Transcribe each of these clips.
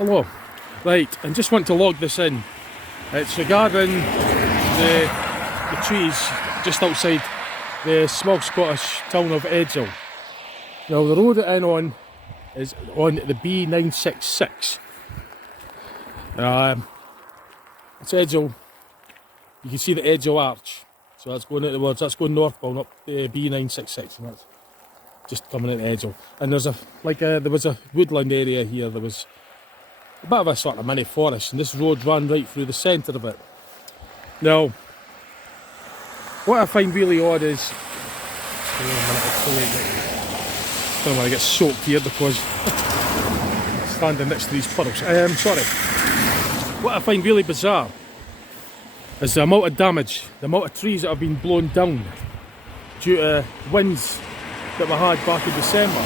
Hello. Right, and just want to log this in. It's regarding the trees just outside the small Scottish town of Edzell. Now the road I'm on is on the B966. It's Edzell. You can see the Edzell Arch. So that's going out the words, that's going northbound up the B966, and that's just coming into Edzell. And there's there was a woodland area here. There was a bit of a sort of mini forest, and this road ran right through the centre of it. Now, what I find really odd is, I don't want to get soaked here because I'm standing next to these puddles. Sorry. What I find really bizarre is the amount of damage, the amount of trees that have been blown down due to winds that we had back in December.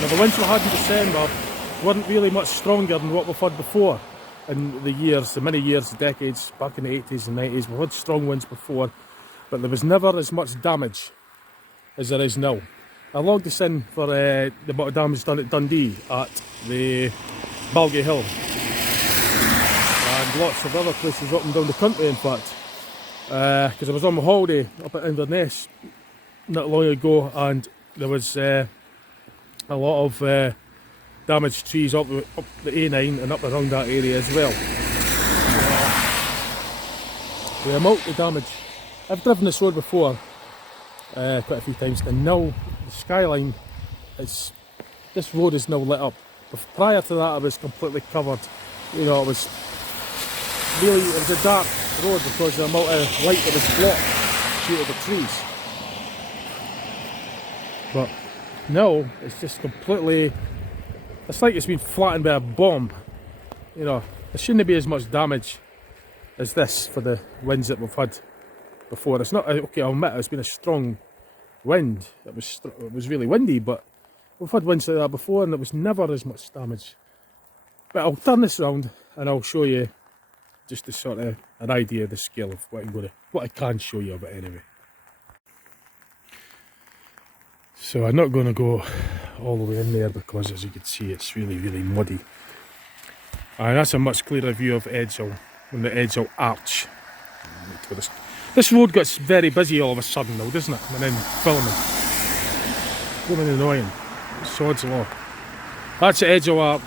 Now the winds we had in December weren't really much stronger than what we've had before in the years, the many years, the decades, back in the 80s and 90s. We've had strong winds before, but there was never as much damage as there is now. I logged this in for the amount of damage done at Dundee at the Balgate Hill and lots of other places up and down the country, in fact, because I was on my holiday up at Inverness not long ago, and there was a lot of damaged trees up the A9 and up around that area as well. The amount of damage, I've driven this road before quite a few times, and now the skyline, this road is now lit up. Prior to that, I was completely covered. You know, it was a dark road because the amount of light that was blocked due to the trees. But now it's just completely, it's like it's been flattened by a bomb. You know, there shouldn't be as much damage as this for the winds that we've had before. It's not, okay, I'll admit it's been a strong wind. It was really windy, but we've had winds like that before and there was never as much damage. But I'll turn this around and I'll show you just a sort of an idea of the scale of what I can show you of it anyway. So I'm not going to go all the way in there because, as you can see, it's really, really muddy. And that's a much clearer view of Edzell, on the Edzell Arch. This road gets very busy all of a sudden now, doesn't it? And then filming. Really annoying. Sod's law. That's the Edzell Arch.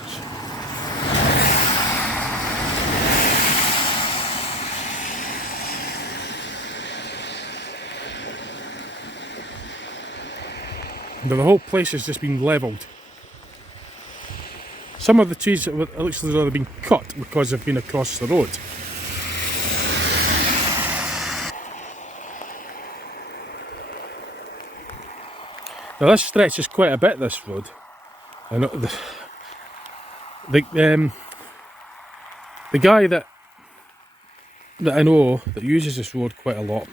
The whole place has just been levelled. Some of the trees have literally been cut because they've been across the road. Now this stretches quite a bit, this road. And the guy that I know that uses this road quite a lot,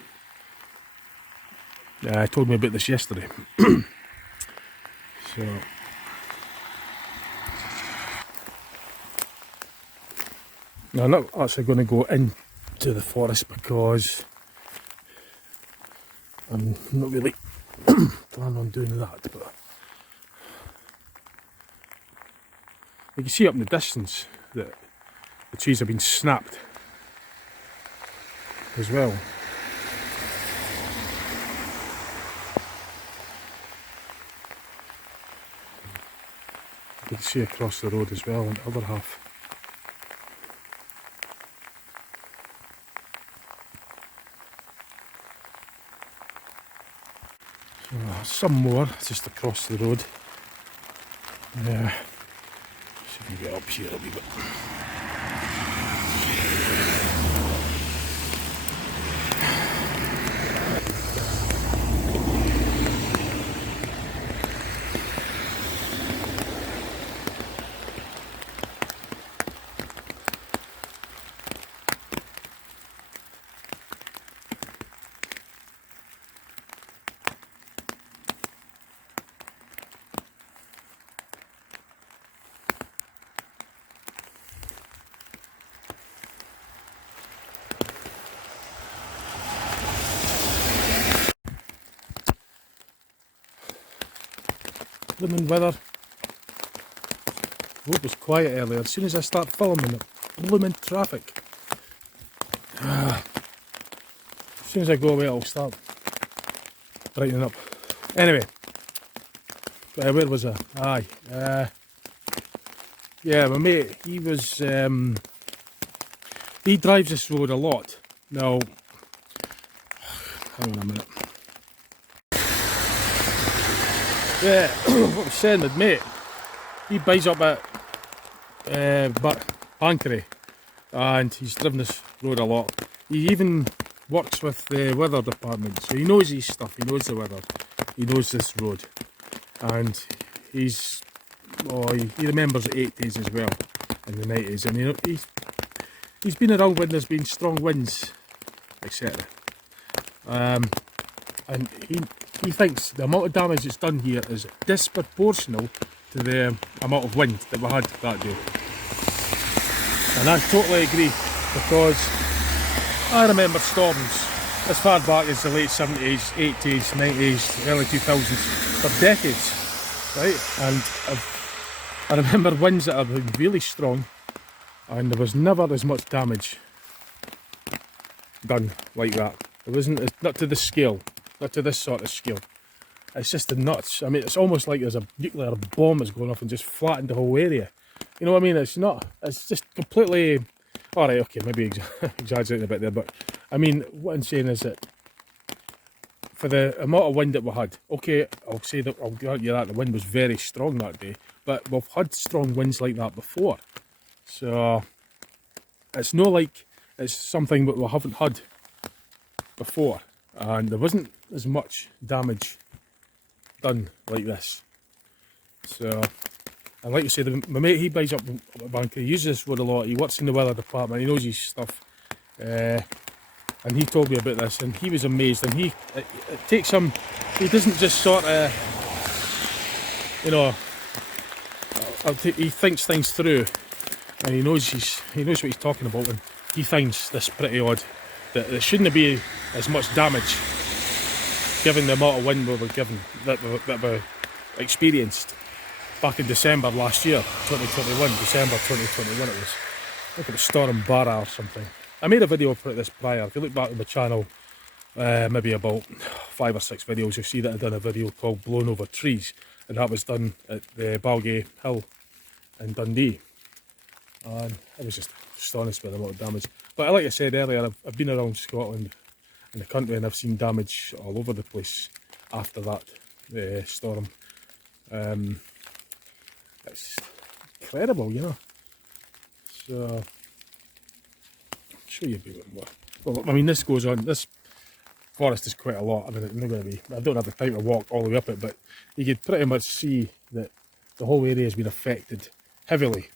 told me about this yesterday. So now I'm not actually going to go into the forest because I'm not really planning on doing that, but you can see up in the distance that the trees have been snapped as well. You can see across the road as well on the other half. So some more just across the road. Yeah, see if we can get up here a wee bit. Blooming weather. road was quiet earlier. As soon as I start filming it, blooming traffic. As soon as I go away, I'll start brightening up. Anyway, where was I? Aye. Yeah, my mate, he was, he drives this road a lot. Now, hang on a minute. Yeah, what I was saying with mate, he buys up at Bankery, and he's driven this road a lot. He even works with the weather department, so he knows his stuff, he knows the weather, he knows this road. And he remembers the 80s as well, and the 90s, and he's been around when there's been strong winds, etc. And he thinks the amount of damage that's done here is disproportional to the amount of wind that we had that day. And I totally agree, because I remember storms as far back as the late 70s, 80s, 90s, early 2000s, for decades, right? And I remember winds that have been really strong, and there was never as much damage done like that. It wasn't, not to this scale, not to this sort of scale. It's just the nuts. I mean, it's almost like there's a nuclear bomb that's going off and just flattened the whole area. You know what I mean? It's not, it's just completely, alright, okay, maybe exaggerating a bit there, but I mean, what I'm saying is that for the amount of wind that we had, okay, I'll say that, I'll grant you that the wind was very strong that day, but we've had strong winds like that before. So, it's not like it's something that we haven't had before, and there wasn't as much damage done like this. So, and like you say, my mate, he buys up a bank, he uses this road a lot, he works in the weather department, he knows his stuff, and he told me about this, and he was amazed, and it takes him, he doesn't just sort of, you know, he thinks things through, and he knows what he's talking about, and he finds this pretty odd, that there shouldn't be as much damage given the amount of wind we were given, that we experienced back in December last year, 2021, December 2021 it was. I think it was Storm Barra or something. I made a video for this prior. If you look back on my channel, maybe about 5 or 6 videos, you'll see that I've done a video called Blown Over Trees, and that was done at the Balgay Hill in Dundee. And I was just astonished by the amount of damage. But like I said earlier, I've been around Scotland and the country, and I've seen damage all over the place after that storm. It's incredible, you know. So, I'll show you a bit more. Well, I mean, this goes on, this forest is quite a lot. I mean, it's not going to be, I don't have the time to walk all the way up it, but you could pretty much see that the whole area has been affected heavily.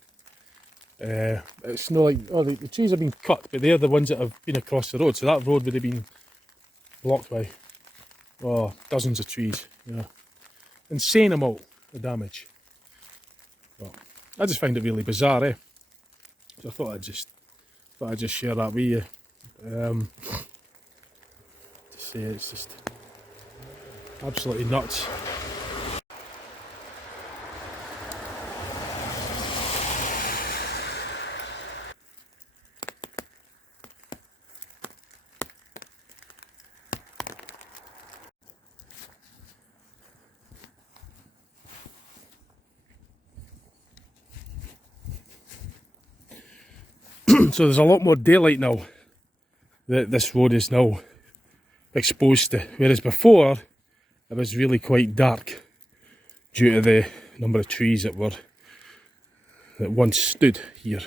It's not like, oh, the trees have been cut, but they're the ones that have been across the road, so that road would have been blocked by, oh, dozens of trees, you know. Insane amount of damage. Well, I just find it really bizarre, eh? So I thought I'd just share that with you. To say it's just absolutely nuts. So there's a lot more daylight now that this road is now exposed to, whereas before it was really quite dark due to the number of trees that once stood here.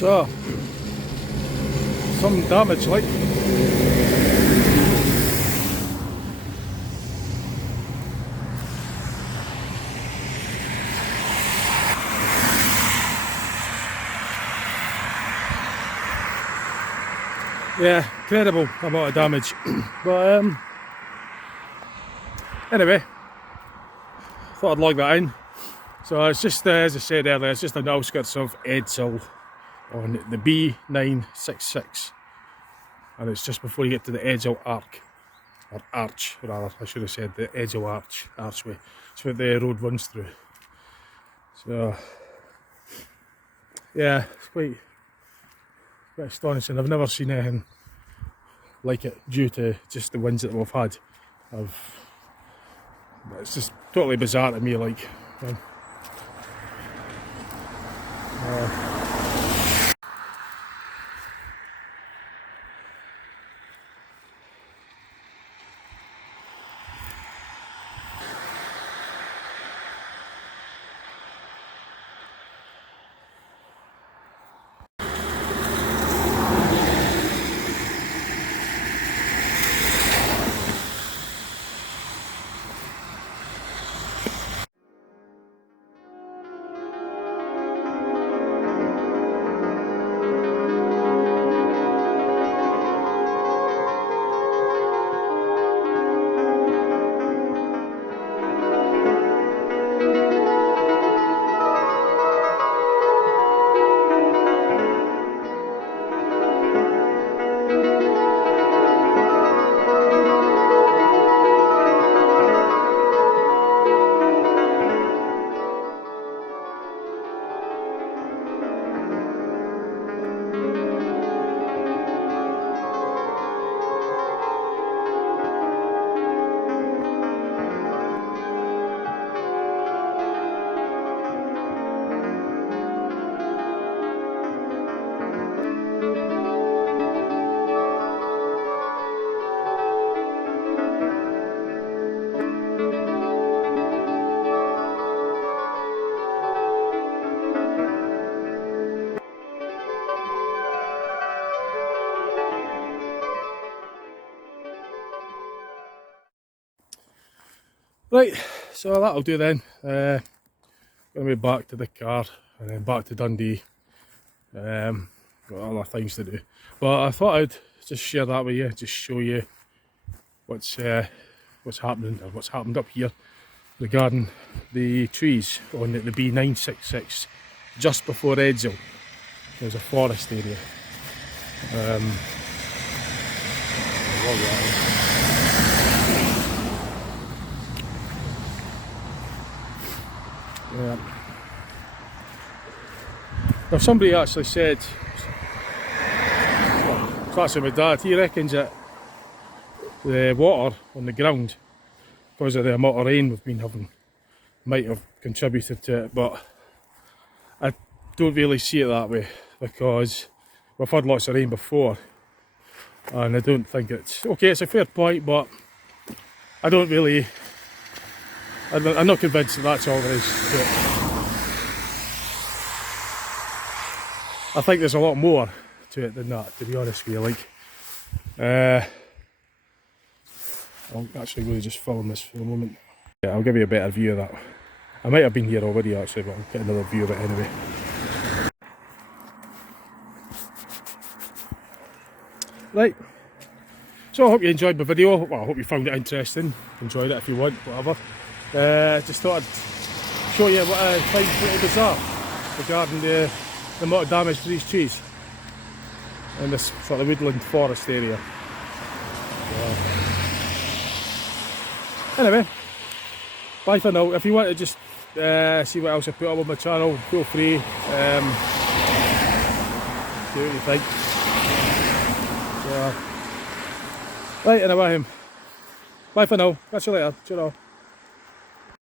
So, some damage like. Yeah, incredible amount of damage. But anyway, thought I'd log that in. So it's just, as I said earlier, it's just on the outskirts of Edzell on the B966. And it's just before you get to the Edzell Arch, rather, I should have said the Edzell Archway. It's where the road runs through. So, yeah, it's quite astonishing. I've never seen anything like it due to just the winds that we've had. It's just totally bizarre to me, like. Right, so that'll do then. Gonna be back to the car and then back to Dundee. Got other things to do, but I thought I'd just share that with you, just show you what's happening, or what's happened up here regarding the trees on the B966 just before Edzell. There's a forest area. Yeah. Now somebody actually said, it's actually my dad, he reckons that the water on the ground, because of the amount of rain we've been having, might have contributed to it, but I don't really see it that way, because we've had lots of rain before and I don't think it's a fair point, but I'm not convinced that that's all there is to it. I think there's a lot more to it than that, to be honest with you. Like, I'll actually really just film this for a moment. Yeah, I'll give you a better view of that. I might have been here already actually, but I'll get another view of it anyway. Right, so I hope you enjoyed my video. Well, I hope you found it interesting, enjoyed it if you want, whatever. Just thought I'd show you what I find pretty bizarre regarding the amount of damage to these trees in this sort of woodland forest area. Anyway, bye for now. If you want to just see what else I put up on my channel, feel free. See what you think. Right, anyway, bye for now. Catch you later. Ciao.